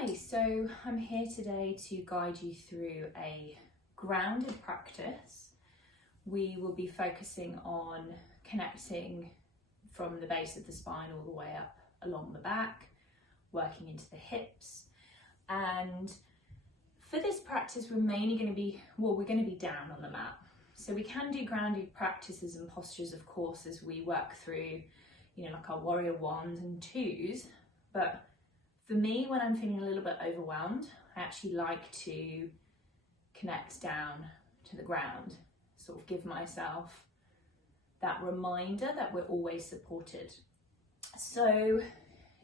Hi, so I'm here today to guide you through a grounded practice. We will be focusing on connecting from the base of the spine all the way up along the back, working into the hips. And for this practice, we're mainly going to be, we're going to be down on the mat. So we can do grounded practices and postures, of course, as we work through, like our warrior ones and twos. But for me, when I'm feeling a little bit overwhelmed, I actually like to connect down to the ground, sort of give myself that reminder that we're always supported. So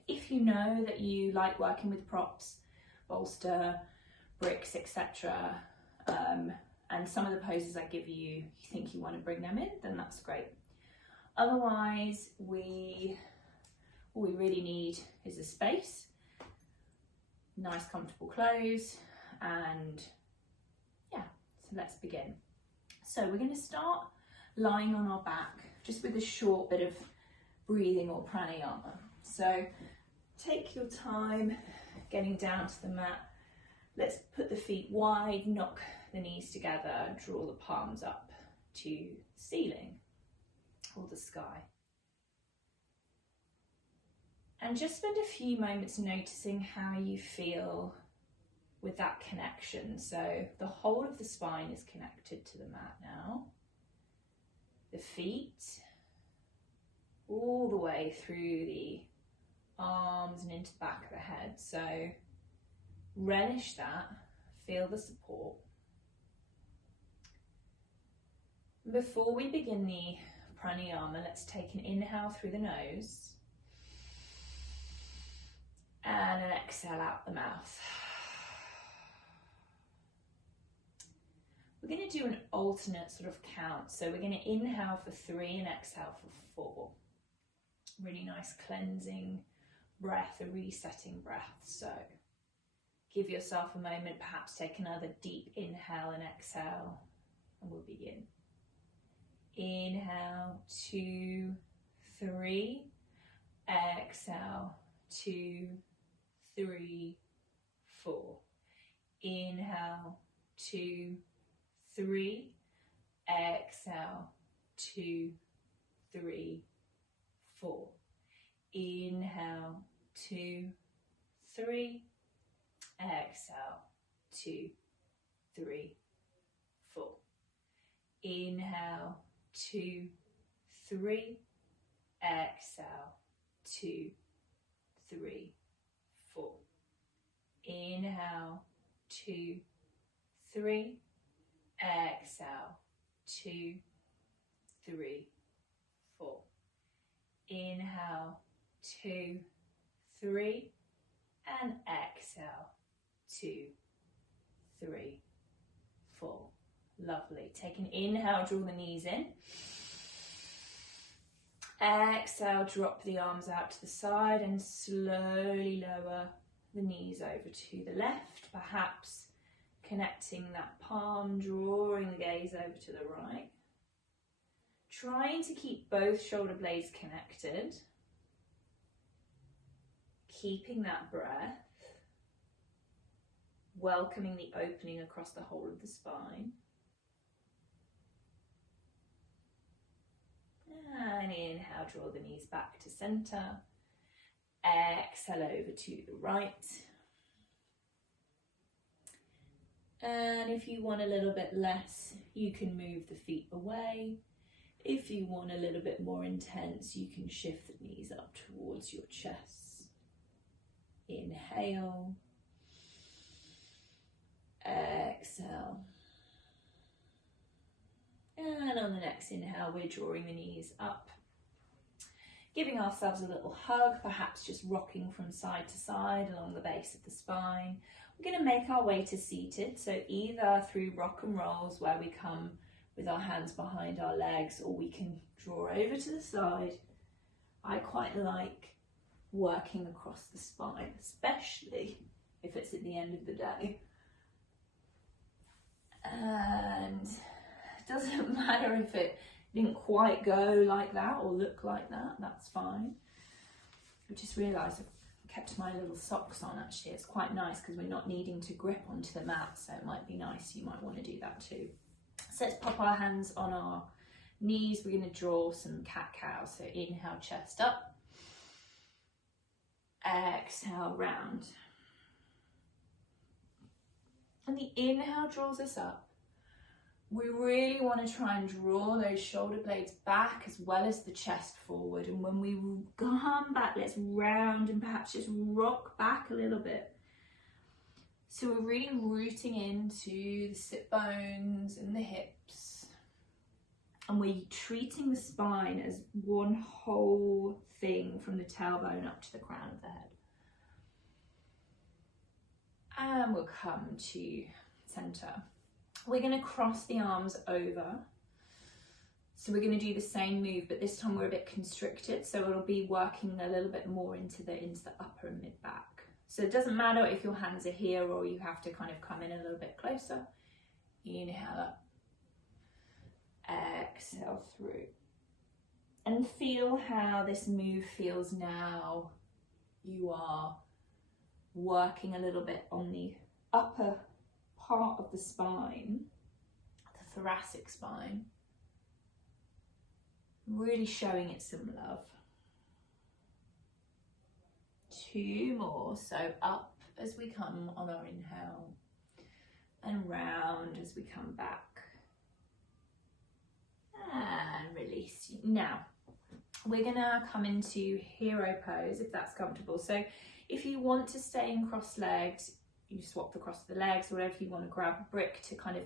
if you know that you like working with props, bolster, bricks, etc., and some of the poses I give you, you think you want to bring them in, then that's great. Otherwise, all we really need is a space, nice comfortable clothes, and yeah, so let's begin. So we're going to start lying on our back, just with a short bit of breathing or pranayama. So take your time getting down to the mat. Let's put the feet wide, knock the knees together, draw the palms up to the ceiling or the sky. And just spend a few moments noticing how you feel with that connection. So the whole of the spine is connected to the mat now. The feet, all the way through the arms and into the back of the head. So relish that, feel the support. Before we begin the pranayama, let's take an inhale through the nose and an exhale out the mouth. We're going to do an alternate sort of count. So we're going to inhale for 3 and exhale for 4. Really nice cleansing breath, a resetting breath. So give yourself a moment, perhaps take another deep inhale and exhale, and we'll begin. Inhale, 2, 3, exhale, 2, 3, 4. Inhale, 2, 3, exhale, 2, 3, 4. Inhale, 2, 3, exhale, 2, 3, 4. Inhale, 2, 3, exhale, 2, 3, 4. Inhale, 2, 3, exhale, 2, 3, 4. Inhale, 2, 3, and exhale, 2, 3, 4. Lovely. Take an inhale, draw the knees in. Exhale, drop the arms out to the side and slowly lower the knees over to the left, perhaps connecting that palm, drawing the gaze over to the right. Trying to keep both shoulder blades connected. Keeping that breath. Welcoming the opening across the whole of the spine. And inhale, draw the knees back to center. Exhale over to the right. And if you want a little bit less, you can move the feet away. If you want a little bit more intense, you can shift the knees up towards your chest. Inhale. Exhale. And on the next inhale, we're drawing the knees up. Giving ourselves a little hug, perhaps just rocking from side to side along the base of the spine. We're going to make our way to seated, so either through rock and rolls where we come with our hands behind our legs, or we can draw over to the side. I quite like working across the spine, especially if it's at the end of the day. And it doesn't matter if it didn't quite go like that or look like that, that's fine. We just realise, kept my little socks on actually. It's quite nice because we're not needing to grip onto the mat, so it might be nice. You might want to do that too. So let's pop our hands on our knees. We're going to draw some cat-cow. So inhale, chest up. Exhale, round. And the inhale draws us up. We really want to try and draw those shoulder blades back as well as the chest forward. And when we come back, let's round and perhaps just rock back a little bit. So we're really rooting into the sit bones and the hips. And we're treating the spine as one whole thing from the tailbone up to the crown of the head. And we'll come to center. We're going to cross the arms over. So we're going to do the same move, but this time we're a bit constricted. So it'll be working a little bit more into the upper and mid back. So it doesn't matter if your hands are here or you have to kind of come in a little bit closer. Inhale up. Exhale through. And feel how this move feels now. You are working a little bit on the upper part of the spine, the thoracic spine, really showing it some love. 2 more, so up as we come on our inhale and round as we come back and release. Now we're gonna come into hero pose if that's comfortable. So if you want to stay in cross legs, you swap the cross of the legs or whatever. You want to grab a brick to kind of,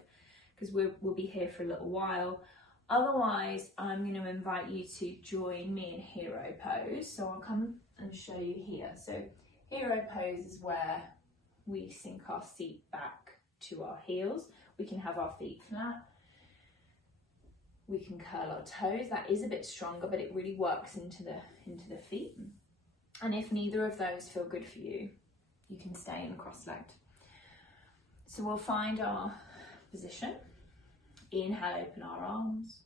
because we'll be here for a little while. Otherwise, I'm going to invite you to join me in hero pose. So I'll come and show you here. So hero pose is where we sink our seat back to our heels. We can have our feet flat. We can curl our toes. That is a bit stronger, but it really works into the feet. And if neither of those feel good for you, you can stay in cross-legged. So we'll find our position. Inhale, open our arms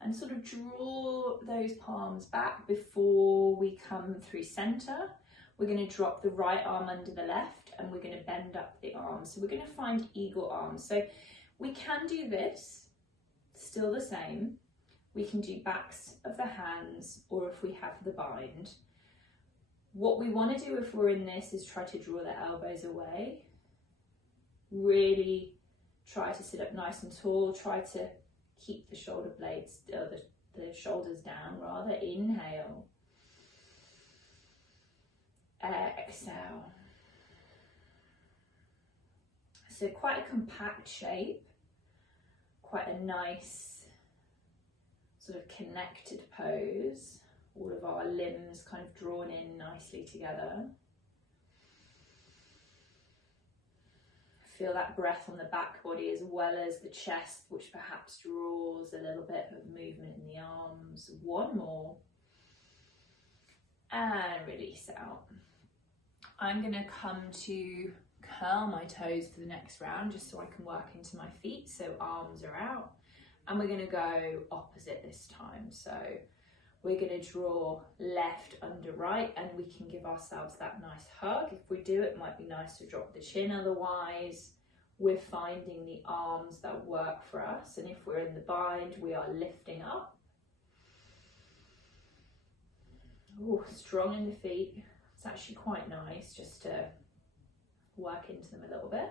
and sort of draw those palms back before we come through center. We're going to drop the right arm under the left and we're going to bend up the arms. So we're going to find eagle arms. So we can do this, still the same. We can do backs of the hands, or if we have the bind. What we want to do if we're in this is try to draw the elbows away. Really try to sit up nice and tall. Try to keep the shoulder blades, the shoulders down rather. Inhale. Exhale. So quite a compact shape. Quite a nice sort of connected pose. All of our limbs kind of drawn in nicely together. Feel that breath on the back body as well as the chest, which perhaps draws a little bit of movement in the arms. 1 more. And release out. I'm going to come to curl my toes for the next round, just so I can work into my feet. So arms are out. And we're going to go opposite this time. So we're going to draw left under right, and we can give ourselves that nice hug. If we do, it might be nice to drop the chin. Otherwise, we're finding the arms that work for us. And if we're in the bind, we are lifting up. Oh, strong in the feet. It's actually quite nice just to work into them a little bit.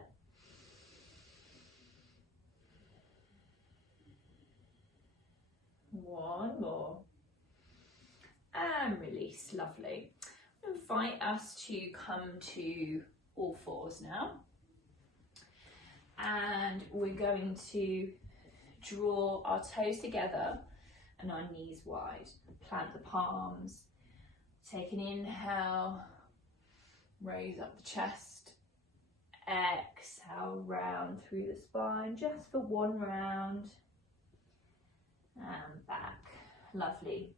One more. And release. Lovely. I invite us to come to all fours now. And we're going to draw our toes together and our knees wide. Plant the palms. Take an inhale. Raise up the chest. Exhale, round through the spine just for 1 round. And back. Lovely.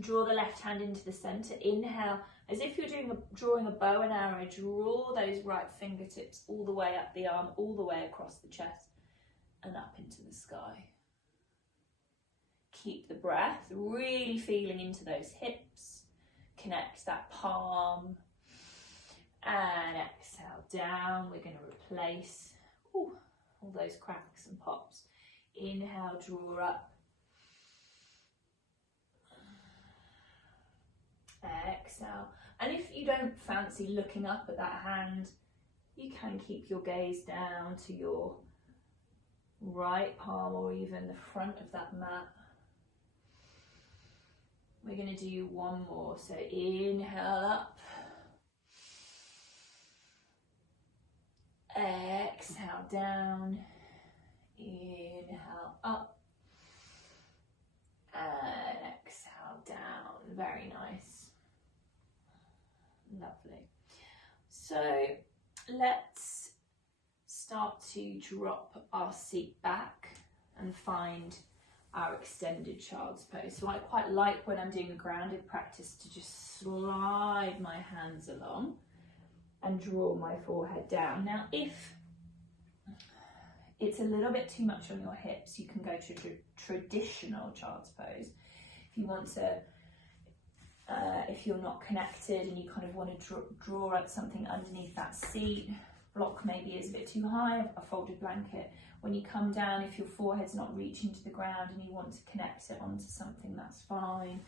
Draw the left hand into the center. Inhale, as if you're drawing a bow and arrow. Draw those right fingertips all the way up the arm, all the way across the chest and up into the sky. Keep the breath, really feeling into those hips. Connect that palm And exhale down. We're going to replace all those cracks and pops. Inhale, draw up. Exhale. And if you don't fancy looking up at that hand, you can keep your gaze down to your right palm or even the front of that mat. We're going to do one more. So inhale up. Exhale down. Inhale up. And exhale down. Very nice. Lovely. So let's start to drop our seat back and find our extended child's pose. So I quite like when I'm doing a grounded practice to just slide my hands along and draw my forehead down. Now, if it's a little bit too much on your hips, you can go to traditional child's pose. If you want to, if you're not connected and you kind of want to draw up something underneath that seat, block maybe is a bit too high, a folded blanket. When you come down, if your forehead's not reaching to the ground and you want to connect it onto something, that's fine.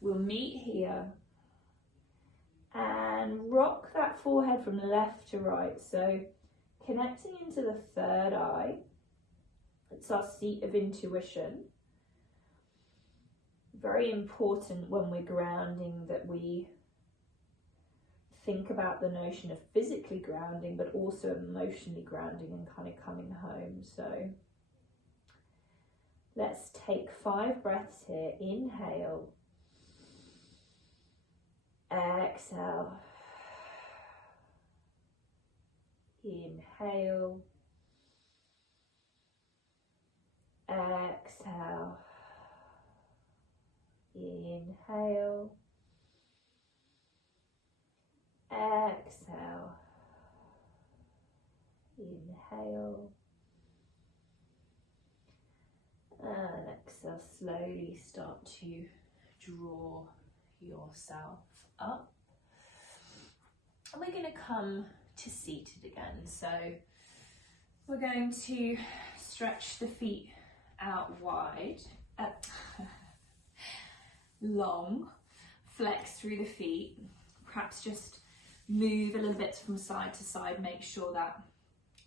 We'll meet here and rock that forehead from left to right. So connecting into the third eye. It's our seat of intuition. Very important when we're grounding that we think about the notion of physically grounding, but also emotionally grounding and kind of coming home. So let's take 5 breaths here. Inhale. Exhale. Inhale. Exhale. Inhale. Exhale. Inhale. And exhale. Slowly start to draw yourself up. And we're going to come to seated again. So we're going to stretch the feet out wide, long, flex through the feet, perhaps just move a little bit from side to side, make sure that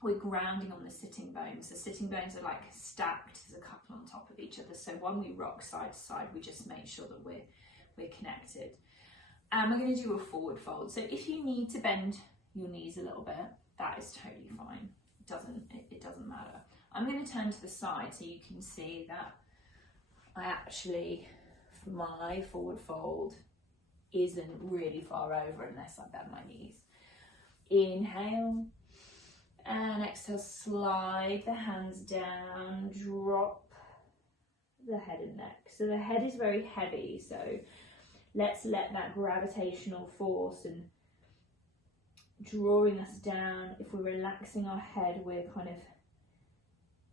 we're grounding on the sitting bones. The sitting bones are like stacked, there's a couple on top of each other, so when we rock side to side, we just make sure that we're connected. And we're going to do a forward fold. So if you need to bend your knees a little bit, that is totally fine. It doesn't matter. I'm going to turn to the side so you can see that I actually, my forward fold isn't really far over unless I bend my knees. Inhale and exhale, slide the hands down, drop the head and neck. So the head is very heavy, so let's let that gravitational force and drawing us down. If we're relaxing our head, we're kind of,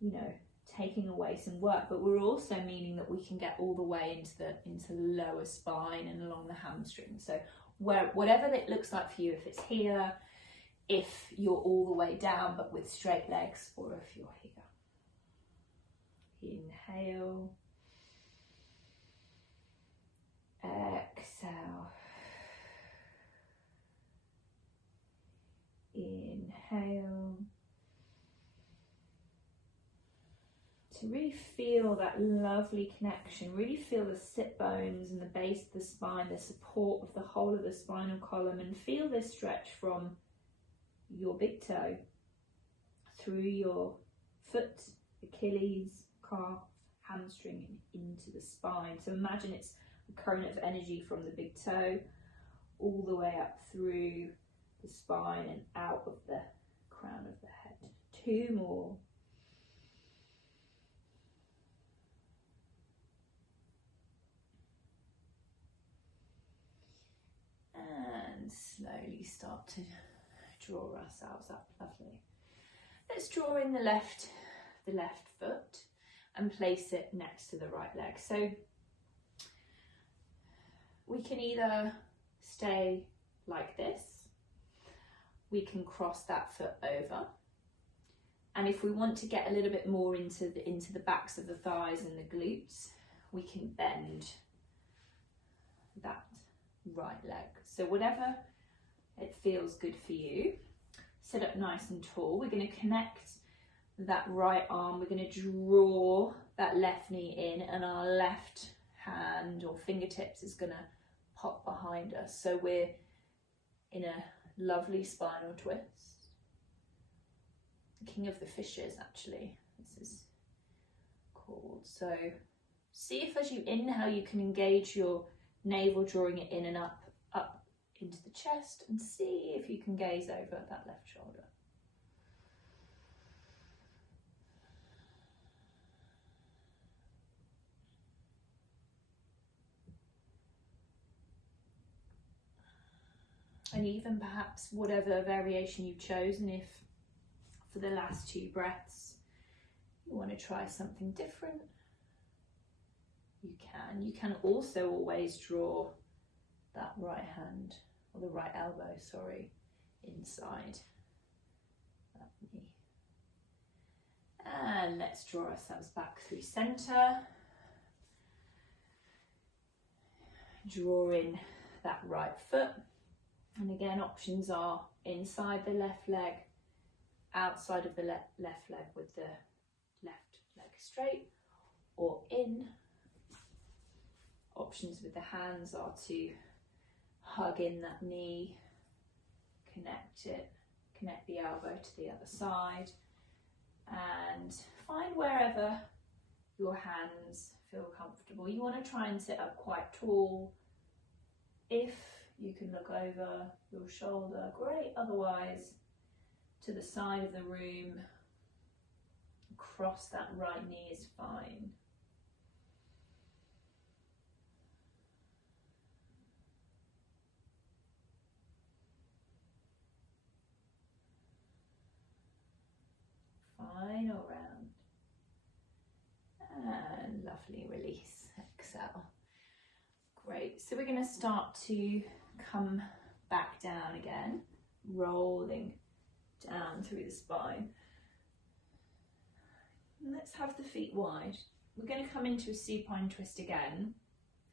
you know, taking away some work, but we're also meaning that we can get all the way into the lower spine and along the hamstring. So whatever it looks like for you, if it's here, if you're all the way down but with straight legs, or if you're here. Inhale. Exhale. Inhale. To really feel that lovely connection, really feel the sit bones and the base of the spine, the support of the whole of the spinal column, and feel this stretch from your big toe through your foot, Achilles, calf, hamstring, and into the spine. So imagine it's a current of energy from the big toe all the way up through the spine and out of the crown of the head. 2 more. And slowly start to draw ourselves up. Lovely. Let's draw in the left foot and place it next to the right leg. So we can either stay like this, we can cross that foot over. And if we want to get a little bit more into the backs of the thighs and the glutes, we can bend that right leg. So whatever it feels good for you, sit up nice and tall. We're going to connect that right arm. We're going to draw that left knee in, and our left hand or fingertips is going to pop behind us. So we're in a lovely spinal twist. King of the Fishes, actually, this is called. So see if as you inhale you can engage your navel, drawing it in and up into the chest, and see if you can gaze over that left shoulder. And even perhaps whatever variation you've chosen, if for the last 2 breaths you want to try something different, you can. You can also always draw that right hand, or the right elbow, sorry, inside that knee. And let's draw ourselves back through centre. Draw in that right foot. And again, options are inside the left leg, outside of the left leg with the left leg straight, or in. Options with the hands are to hug in that knee, connect the elbow to the other side, and find wherever your hands feel comfortable. You want to try and sit up quite tall. If you can look over your shoulder, great. Otherwise, to the side of the room, across that right knee is fine. Final round. And lovely release, exhale. Great, so we're going to start to come back down again, rolling down through the spine. And let's have the feet wide. We're going to come into a supine twist again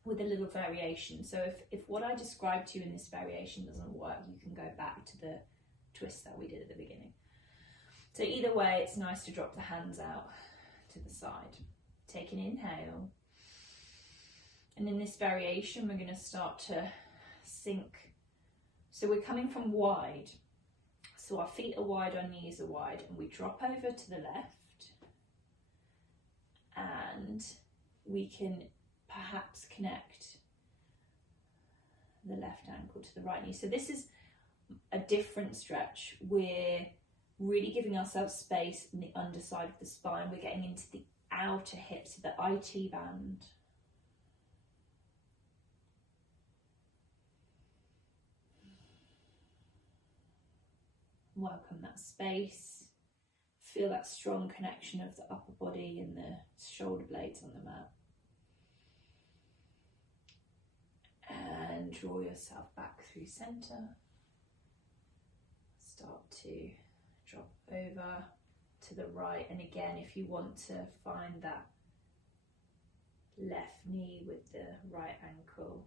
with a little variation. So if what I described to you in this variation doesn't work, you can go back to the twist that we did at the beginning. So either way, it's nice to drop the hands out to the side. Take an inhale. And in this variation, we're going to start to sink. So we're coming from wide. So our feet are wide, our knees are wide, and we drop over to the left. And we can perhaps connect the left ankle to the right knee. So this is a different stretch. We're really giving ourselves space in the underside of the spine. We're getting into the outer hips, the IT band. Welcome that space. Feel that strong connection of the upper body and the shoulder blades on the mat. And draw yourself back through centre. Start to drop over to the right, and again, if you want to find that left knee with the right ankle.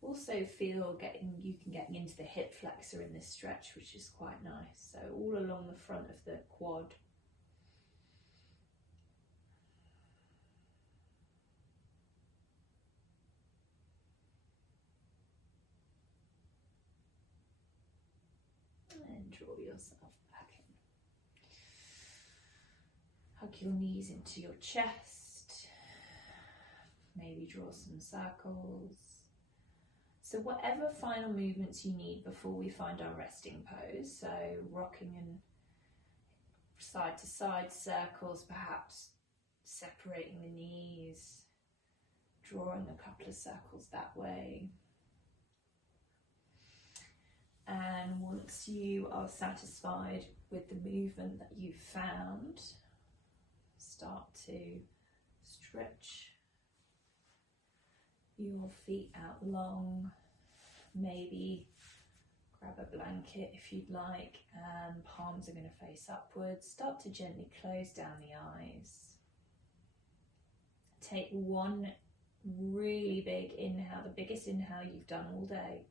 Also feel you can get into the hip flexor in this stretch, which is quite nice. So all along the front of the quad. And draw yourself back in. Hug your knees into your chest. Maybe draw some circles. So whatever final movements you need before we find our resting pose, so rocking and side to side circles, perhaps separating the knees, drawing a couple of circles that way. And once you are satisfied with the movement that you've found, start to stretch your feet out long, maybe Grab a blanket if you'd like, and palms are going to face upwards. Start to gently close down the eyes. Take one really big inhale, the biggest inhale you've done all day.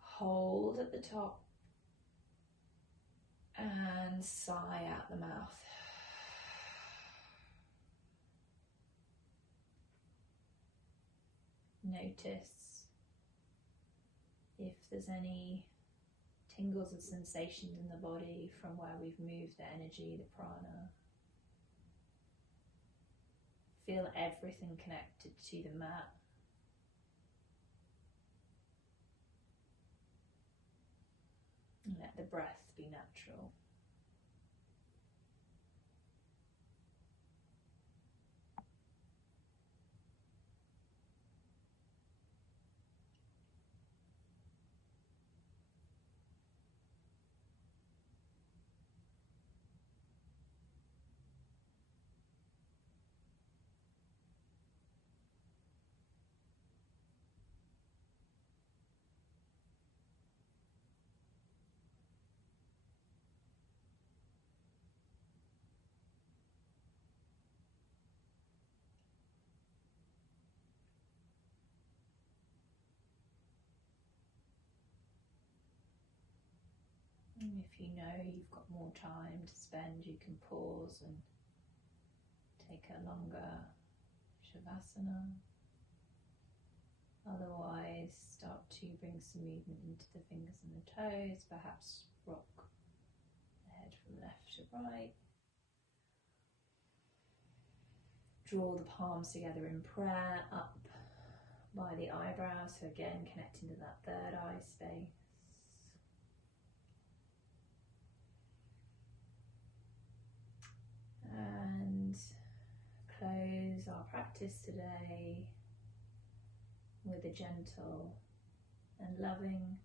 Hold at the top and sigh out the mouth. Notice if there's any tingles of sensations in the body from where we've moved the energy, the prana. Feel everything connected to the mat. And let the breath be natural. And if you know you've got more time to spend, you can pause and take a longer shavasana. Otherwise, start to bring some movement into the fingers and the toes, perhaps rock the head from left to right. Draw the palms together in prayer up by the eyebrows, so again connecting to that third eye space. And close our practice today with a gentle and loving